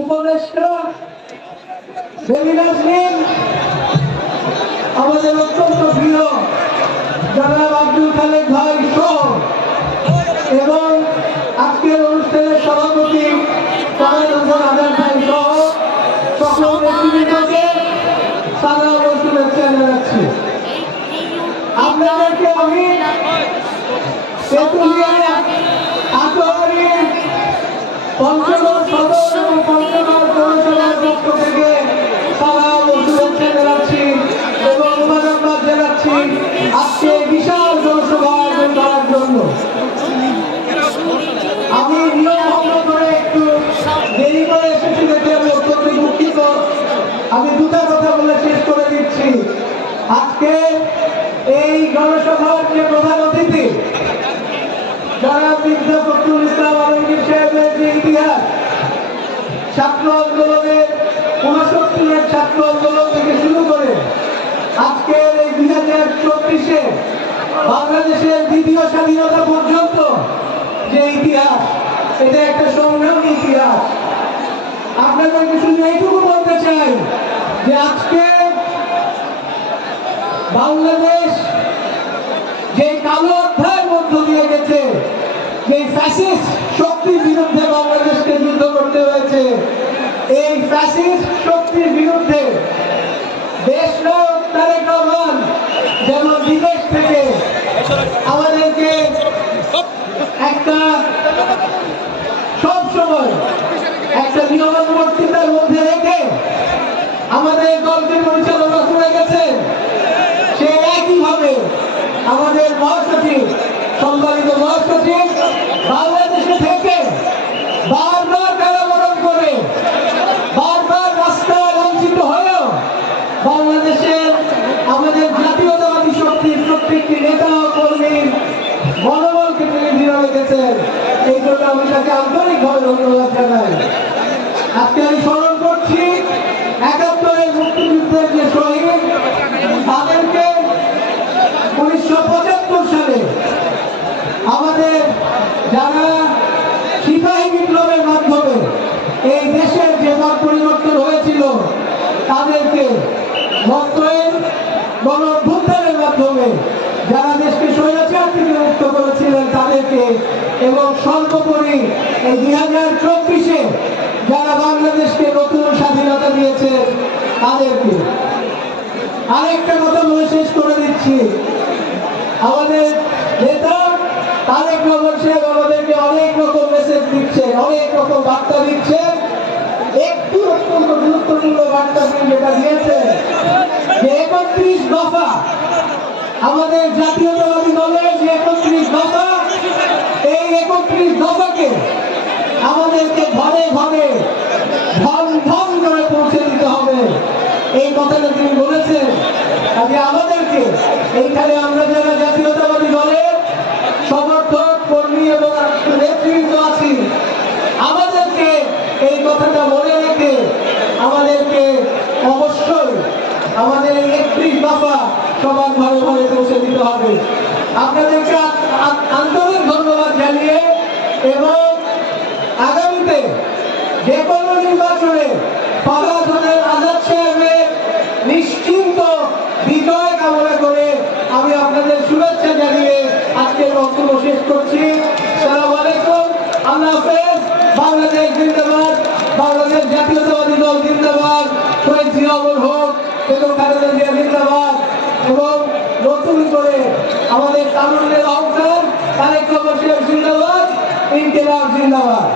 উপদেষ্টা আমাদের অত্যন্ত প্রিয় জনাব আব্দুল খালেক ভাই সহ এবং আজকের অনুষ্ঠানের সভাপতি আজাদ ভাই সহ সকল ব্যক্তিবর্গকে সালাম ও শুভেচ্ছা জানাচ্ছি। আপনাদেরকে আমি পঞ্চগড় সদর এবং পঞ্চগড় পৌরসভার পক্ষ থেকে সালাম ও শুভেচ্ছা জানাচ্ছি এবং মুবারকবাদ জানাচ্ছি আজকে বিশাল জনসভা আয়োজন করার জন্য। আমি নিয়ম ভঙ্গ করে একটু দেরি করে এসেছি দেখে আমি অত্যন্ত দুঃখিত। আমি দুটা কথা বলে শেষ করে দিচ্ছি। আজকে এই জনসভার যে প্রধান অতিথি জনাব মির্জা ফখরুল ইসলাম আলমগীর সাহেবের যে ইতিহাস, ছাত্র আন্দোলনের ৬৯-এর ছাত্র আন্দোলন থেকে শুরু করে আজকের এই ২০২৪-এ বাংলাদেশের দ্বিতীয় স্বাধীনতা পর্যন্ত যে ইতিহাস, এটা একটা সংগ্রামী ইতিহাস। আপনাদেরকে শুধু এইটুকু বলতে চাই যে আজকে বাংলাদেশ যে কালো অধ্যায়ের মধ্য দিয়ে গেছে, যে ফ্যাসিস্ট শক্তির বিরুদ্ধে বাংলাদেশকে যুদ্ধ করতে হয়েছে, এই ফ্যাসিস্ট শক্তির বিরুদ্ধে দেশনায়ক তারেক রহমান যেমন বিদেশ থেকে আমাদেরকে একটা সবসময় একটা নিয়মানুবর্তিতার মধ্যে রেখে আমাদের দলকে পরিচালনা করে গেছে, সে একইভাবে আমাদের মহাসচিব, সম্মানিত মহাসচিব বাংলাদেশে থেকে বারবার কারাবরণ করে বারবার রাস্তায় লাঞ্ছিত হয়েও বাংলাদেশের আমাদের জাতীয়তাবাদী শক্তির প্রত্যেকটি নেতা ও কর্মীর মনোবলকে তিনি দৃঢ় রেখেছেন। এই জন্য আমি তাকে আন্তরিকভাবে ধন্যবাদ জানাই। আজকে আমি স্মরণ করছি ৭১-এর মুক্তিযুদ্ধের যে শহীদ, তাদেরকে ১৯৭৫ সালে আমাদের যারা সিপাহী বিপ্লবের মাধ্যমে এই দেশের যে পথ পরিবর্তন হয়েছিল, তাদেরকে গণ অভ্যুত্থানের মাধ্যমে যারা দেশকে স্বৈরাচার থেকে মুক্ত করেছিলেন তাদেরকে, এবং সর্বোপরি এই ২০২৪-এ যারা বাংলাদেশকে নতুন স্বাধীনতা দিয়েছে তাদেরকে। আরেকটা কথা বলে শেষ করে দিচ্ছি, আমাদের নেতা তারেক রহমান সাহেব আমাদেরকে অনেক রকম মেসেজ দিচ্ছে, অনেক রকম বার্তা দিচ্ছে। একটি অত্যন্ত গুরুত্বপূর্ণ বার্তা যেটা দিয়েছে যে ৩১ দফা, আমাদের জাতীয়তাবাদী দলের যে ৩১ দফা, এই ৩১ দফাকে আমাদেরকে ঘরে ঘরে ধন ধন করে পৌঁছে দিতে হবে, এই কথাটা তিনি বলেছেন। আজকে আমাদেরকে এইখানে আমরা যারা জাতীয়তাবাদী দলের সমর্থক কর্মী এবং নেতৃত্ব আছি, আমাদেরকে এই কথাটা মনে রেখে আমাদেরকে অবশ্যই আমাদের এই ৩১ দফা সবার ঘরে ঘরে পৌঁছে দিতে হবে। আপনাদেরকে আন্তরিক ধন্যবাদ জানিয়ে এবং আগামীতে যে কোনো নির্বাচনে ফারহাদ আজাদ সাহেবের নিশ্চিন্ত বিজয় কামনা করে আমি আপনাদের শুভেচ্ছা জানিয়ে আজকের বক্তব্য শেষ করছি। আসসালামু আলাইকুম, আল্লাহ হাফেজ। বাংলাদেশ জিন্দাবাদ, বাংলাদেশ জাতীয়তাবাদী দল জিন্দাবাদ, শহীদ জিয়া অমর হোক, বেগম খালেদা জিয়া জিন্দাবাদ, এবং নতুন করে আমাদের তারুণ্যের অহংকার তারেক রহমান সাহেব জিন্দাবাদ, ইনকিলাব জিন্দাবাদ।